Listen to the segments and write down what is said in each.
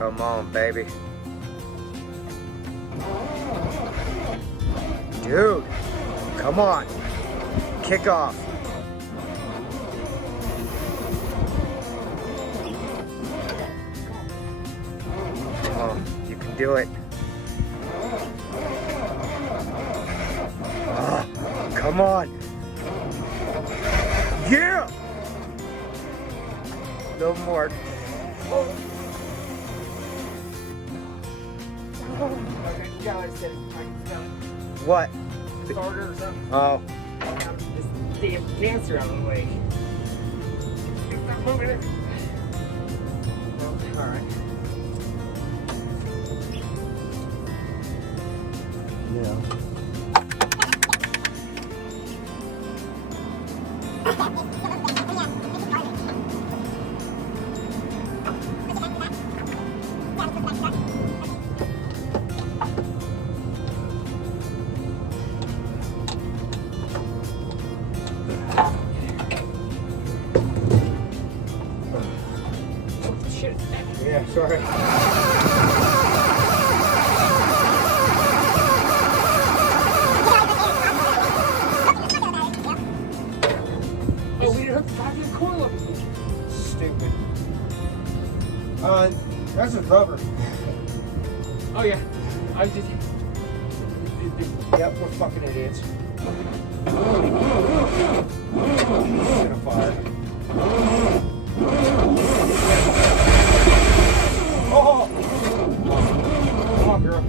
Come on, baby. Dude, come on. Kick off. Oh, you can do it. Oh, come on. Yeah! No more. Okay, you got what I said. What? Starter or something. Oh. This damn cancer out of the way. It's not moving it. Oh, alright. Yeah. Shit. Yeah, sorry. Oh, we didn't hook the goddamn coil up. Stupid. That's just rubber. Oh yeah. I just. Yep, we're fucking idiots. Gonna fire. Oh! Come on, girl.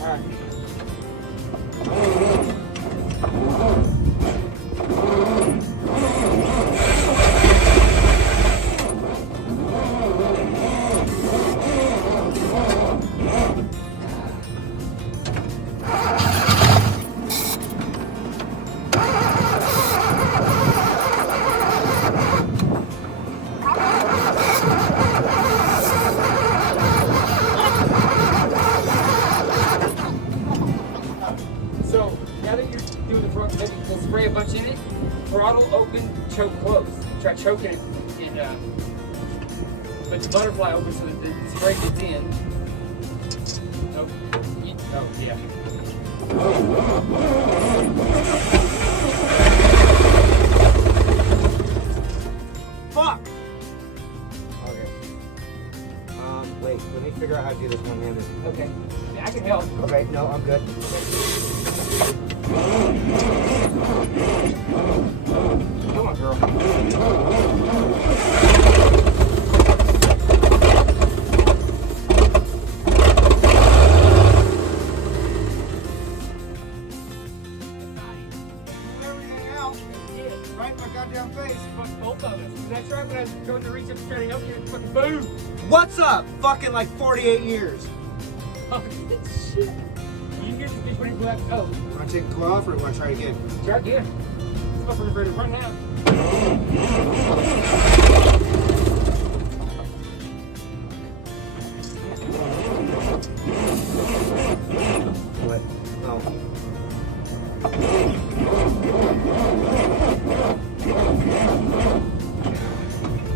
Alright. So now that you're doing the throttle, maybe we'll spray a bunch in it. Throttle open, choke close. Try choking it, but the butterfly opens so that the spray gets in. Oh, oh yeah. Fuck! Okay. Wait, let me figure out how to do this one-handed. Okay, I can help. Okay, no, I'm good. Come on, girl. Right in my goddamn face. Fuck both of us. That's right when I was going to reach up and try to help you, and fucking boom! What's up? Fucking like 48 years. Oh, shit. You hear this bitch when it blew out? Oh, Want to take the claw off or want to try it again? try again. This motherfucker's ready to run now. What? Oh.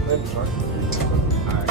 Good. Alright.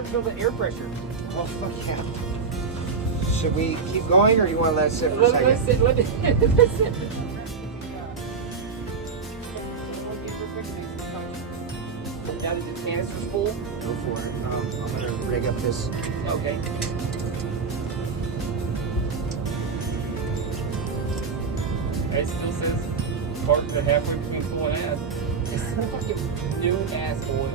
start to feel the air pressure. Oh, fuck yeah. Should we keep going, or you want to let it sit for a second? Let's sit. Let's sit. Now that the canister's full. Go for it. I'm gonna rig up this. Okay. It still says park to halfway between full and ass. It's fucking new ass oil.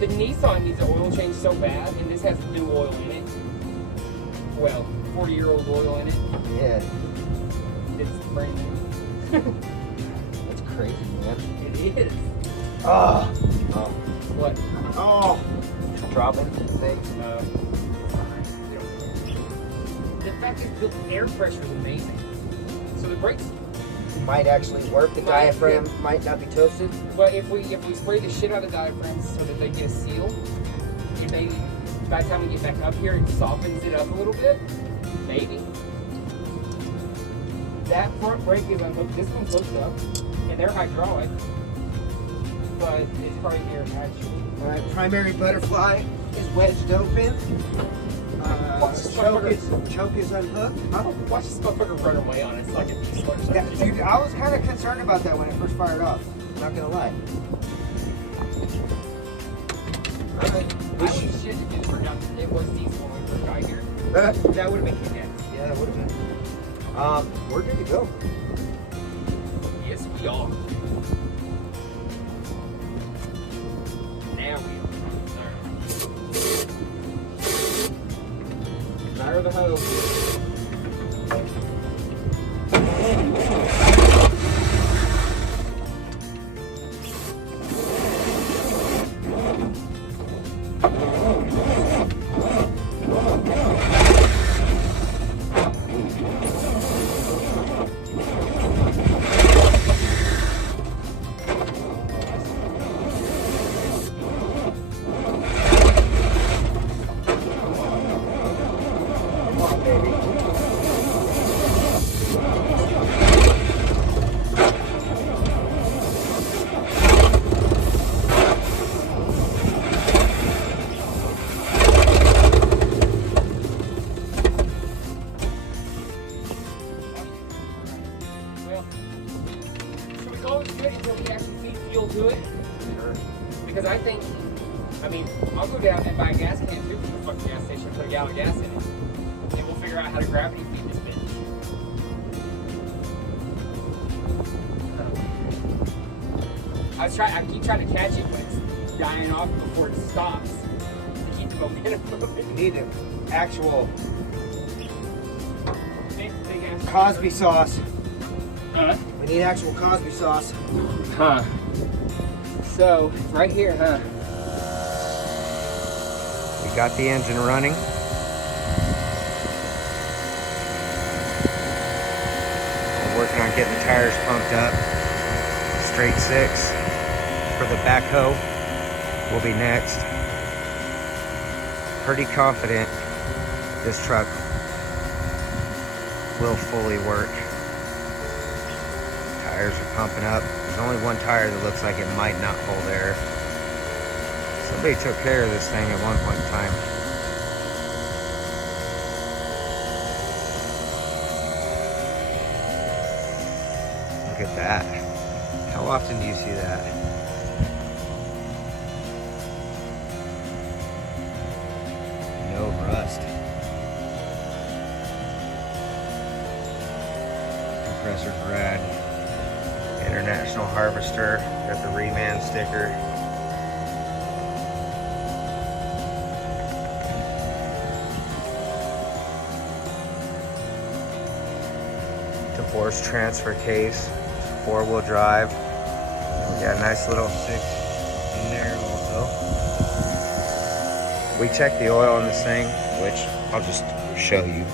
The Nissan needs an oil change so bad, and this has new oil in it. Well, 40-year-old oil in it. Yeah. It's brand new. That's crazy, man. It is. Oh. What? Oh. Dropping things. The fact that the air pressure is amazing. So the brakes Might actually work. The diaphragm might not be toasted. But if we spray the shit out of diaphragms so that they get a seal, if they, by the time we get back up here, it softens it up a little bit, maybe. That front brake is unhooked. This one's hooked up, and they're hydraulic, but it's probably here actually. All right, primary butterfly is wedged open. Choke is unhooked. Watch this motherfucker run away on us like a piece of Yeah, dude, I was kind of concerned about that when it first fired off. Not gonna lie. All right. I was shit if it turned out it was diesel when we first got here. That would have been kick-ass. Yeah, that would have been. We're good to go. Yes, we are. Now we are. Fire the hose. Because I think, I'll go down and buy a gas can too from the fucking gas station and put a gallon of gas in it. And we'll figure out how to gravity feed this bitch. I keep trying to catch it when it's dying off before it stops to keep the momentum moving. You need an actual Big ass Cosby sauce. Huh? We need actual Cosby sauce. Huh. So, right here, huh? We got the engine running. We're working on getting the tires pumped up. Straight 6 for the backhoe will be next. Pretty confident this truck will fully work. Tires are pumping up. There's only one tire that looks like it might not hold air. Somebody took care of this thing at one point in time. Look at that. How often do you see that? No rust. Compressor's rad. International Harvester. Got the reman sticker. Divorce transfer case. 4-wheel drive. We got a nice little 6 in there also. We checked the oil on this thing, which I'll just show you.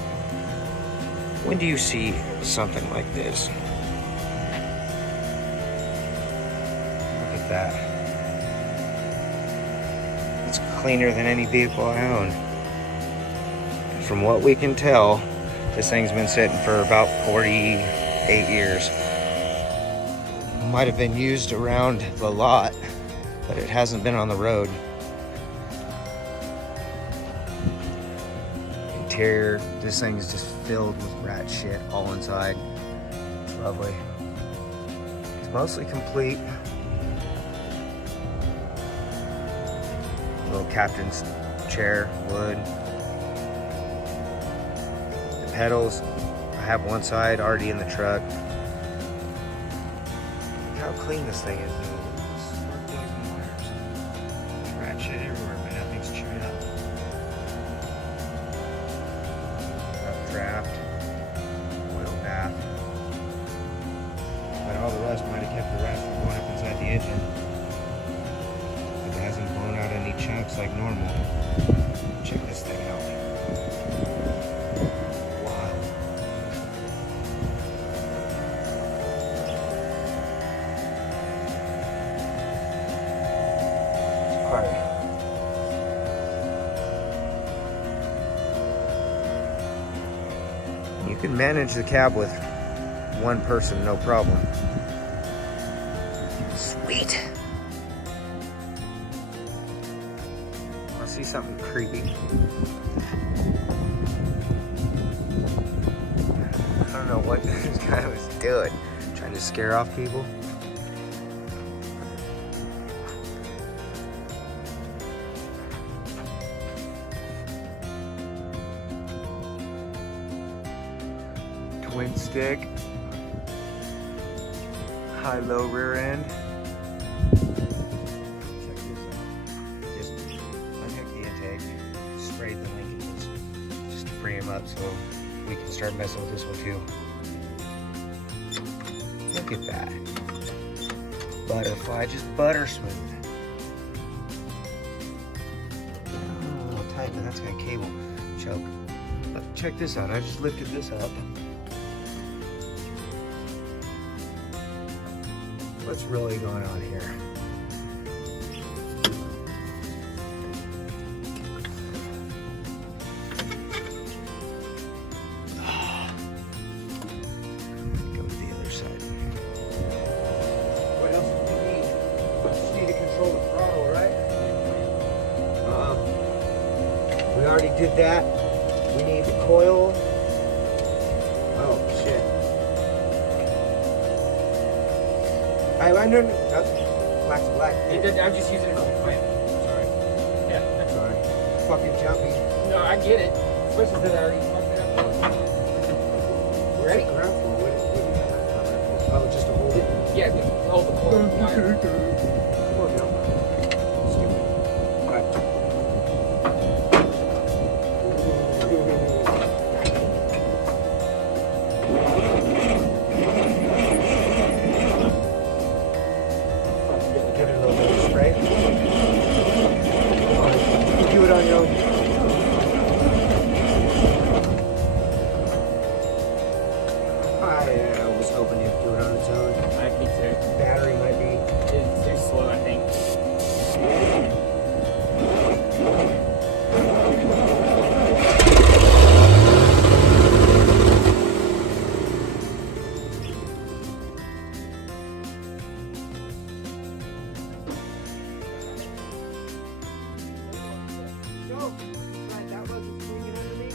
When do you see something like this? Look at that. It's cleaner than any vehicle I own. From what we can tell, this thing's been sitting for about 48 years. Might have been used around the lot, but it hasn't been on the road. interior. This thing's just filled with rat shit all inside. It's lovely. It's mostly complete. Little captain's chair, wood. The pedals, I have one side already in the truck. Look how clean this thing is. There's rat shit everywhere, but nothing's chewed up. Draft, oil bath. But all the rust might have kept the rat from going up inside the engine. It hasn't blown out any chunks like normal. Check this thing out. Wow. Alright. You can manage the cab with one person, no problem. Sweet. I see something creepy. I don't know what this guy was doing. Trying to scare off people. Twin stick, high-low rear end. Check this out. Just unhook the intake, sprayed the linkages just to free him up so we can start messing with this one too. Look at that. Butterfly, just butter smooth. Oh, tight, but that's got a cable choke. Check this out, I just lifted this up. What's really going on here? Go to the other side. What else do we need? We just need to control the throttle, right? We already did that. We need the coil. Oh shit. I know. Black's black. I'm just using it as a plan. Sorry. Yeah. Sorry. Fucking jumpy. No, I get it. Especially that I already fucked it up. Ready? Oh, just to hold it? Yeah, we hold the coil. Come on, Bill. Stupid. Alright. Give it a little bit of spray. Alright, you do it on your own. I was hoping you'd do it on its own. I think so. Battery might be. It's too slow, I think. No, that wasn't swinging under me.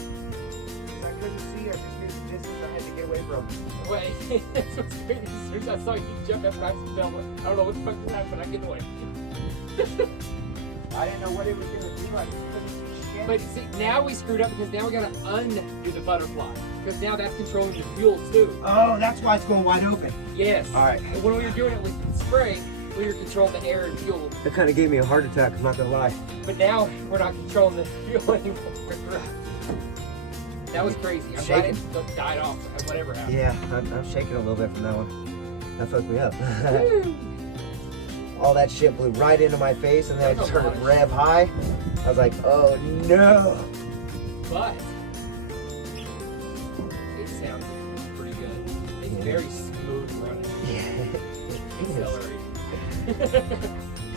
I couldn't see. I just knew the distance I had to get away from. Wait, that's what's crazy. As soon as I saw you jump up, I just fell. I don't know what the fuck just happened, but I get away. I didn't know what it was going to do. I just couldn't see shit. But see, now we screwed up because now we gotta undo the butterfly. Because now that's controlling the fuel too. Oh, that's why it's going wide open. Yes. All right. And when we were doing it with spray, we were controlling the air and fuel. That kind of gave me a heart attack, I'm not going to lie. But now we're not controlling the fuel anymore. That was crazy. I'm glad it died off. Whatever happened. Yeah, I'm shaking a little bit from that one. That fucked me up. All that shit blew right into my face, and then I turned it rev high. I was like, oh no. But it sounds pretty good. It's very smooth running. Yeah. Accelerating.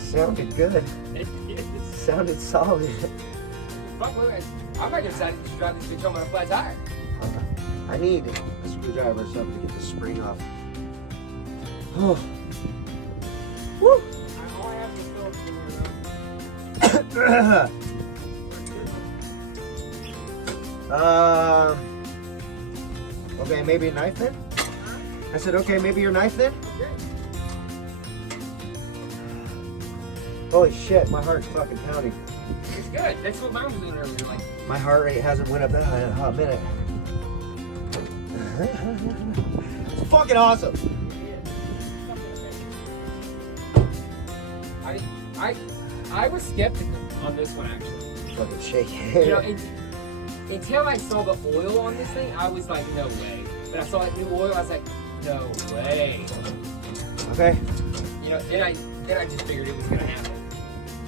Sounded good. It is. Sounded solid. Fuck, wait. I'm not gonna just drive this bitch home on a flat tire. I need a screwdriver or something to get the spring off. Oh. Woo! All I have to fill Okay, maybe a knife then? I said, okay, maybe your knife then? Okay. Holy shit, my heart's fucking pounding. It's good. That's what mine was doing earlier. Like, My heart rate hasn't went up that high in a hot minute. It's fucking awesome. I was skeptical on this one actually. Fucking shaky. You know, until I saw the oil on this thing, I was like, no way. But I saw that new oil, I was like, no way. Okay. You know, then I just figured it was gonna happen.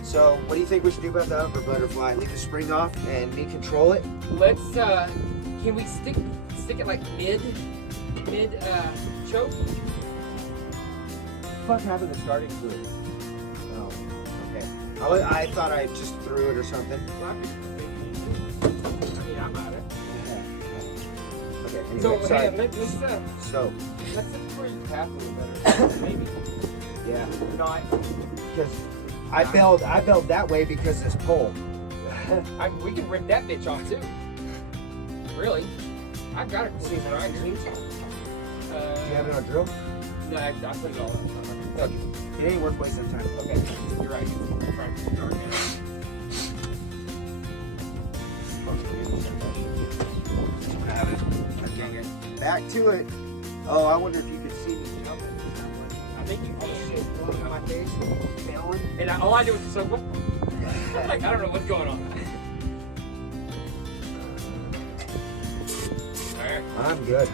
So, what do you think we should do about the upper butterfly? Leave the spring off and me control it? Let's can we stick it like mid choke? Fuck happened to starting fluid? Oh, okay. I thought I just threw it or something. Well, I mean, I'm at it. Okay. Anyway, So sorry. hey, let's where you have a little better. Maybe. Yeah. Not. Because I bailed that way because this pole. We can rip that bitch off too. Really? I've got a cool See, right here. do you have it on drill? No, I put it all up. Okay. It ain't worth wasting time. Okay, you're right. It's trying to dark now. Back to it. Oh, I wonder if you could see me jumping. I think you Oh can. shit, blowing on my face, failing. And all I do is just like, what? Like, I don't know what's going on. Alright. I'm good.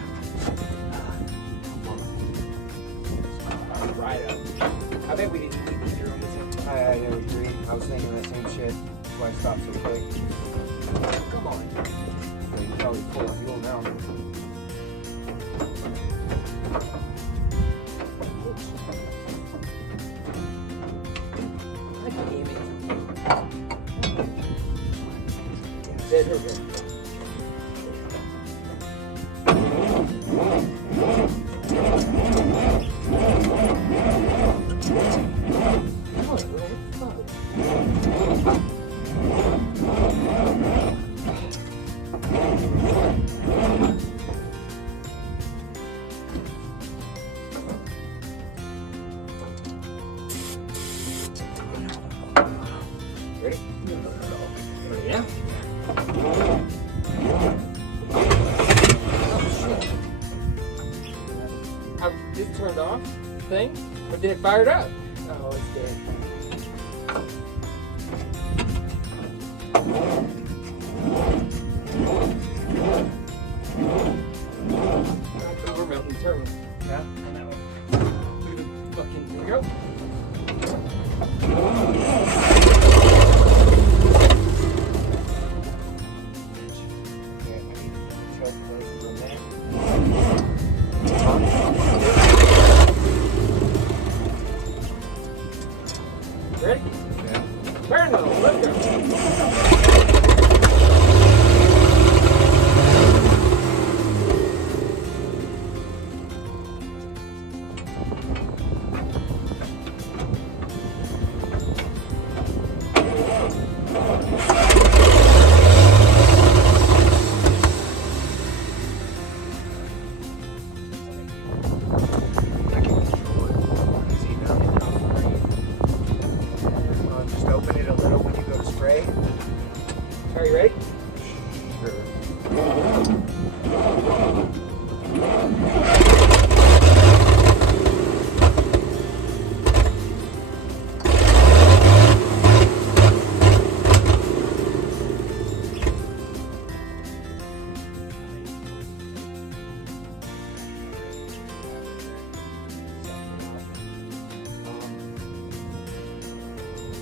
Right up. I bet we didn't leave either on this one. I never agree. I was thinking that same shit. That's why I stopped so quick. Come on. So you probably full of fuel now. God damn it. Dead her good. Ready? Yeah. This turned off thing, but then it fired up. Oh, it's dead. We're melting the turbo. Yeah. On that one. Look at the fucking. Here we go. Okay, I need to choke those for a minute. Ready? Yeah. Burn those. Let's go. Just open it a little when you go to spray. Are you ready? Sure.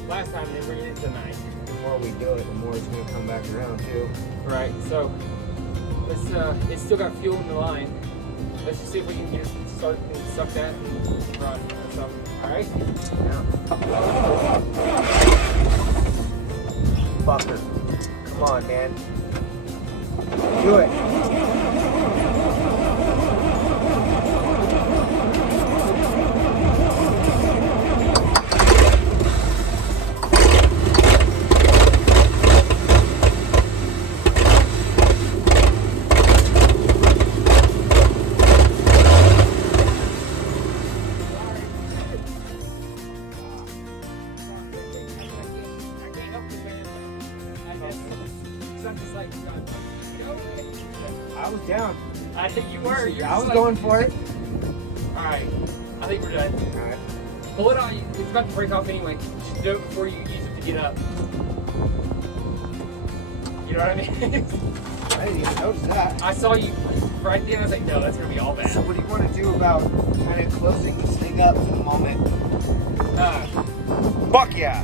Last time they bring it tonight. The more we do it, the more it's going to come back around too. Right, so let's it's still got fuel in the line. Let's just see if we can get it start and suck that and run or something. Alright? Yeah. Fucker. Come on, man. Do it. I think you were. You're I just was like- going for it. All right. I think we're done. All right. Pull it on. It's about to break off anyway. Just do it before you use it to get up. You know what I mean? I didn't even notice that. I saw you right then. I was like, no, that's gonna be all So bad. what do you want to do about kind of closing this thing up for the moment? Fuck yeah!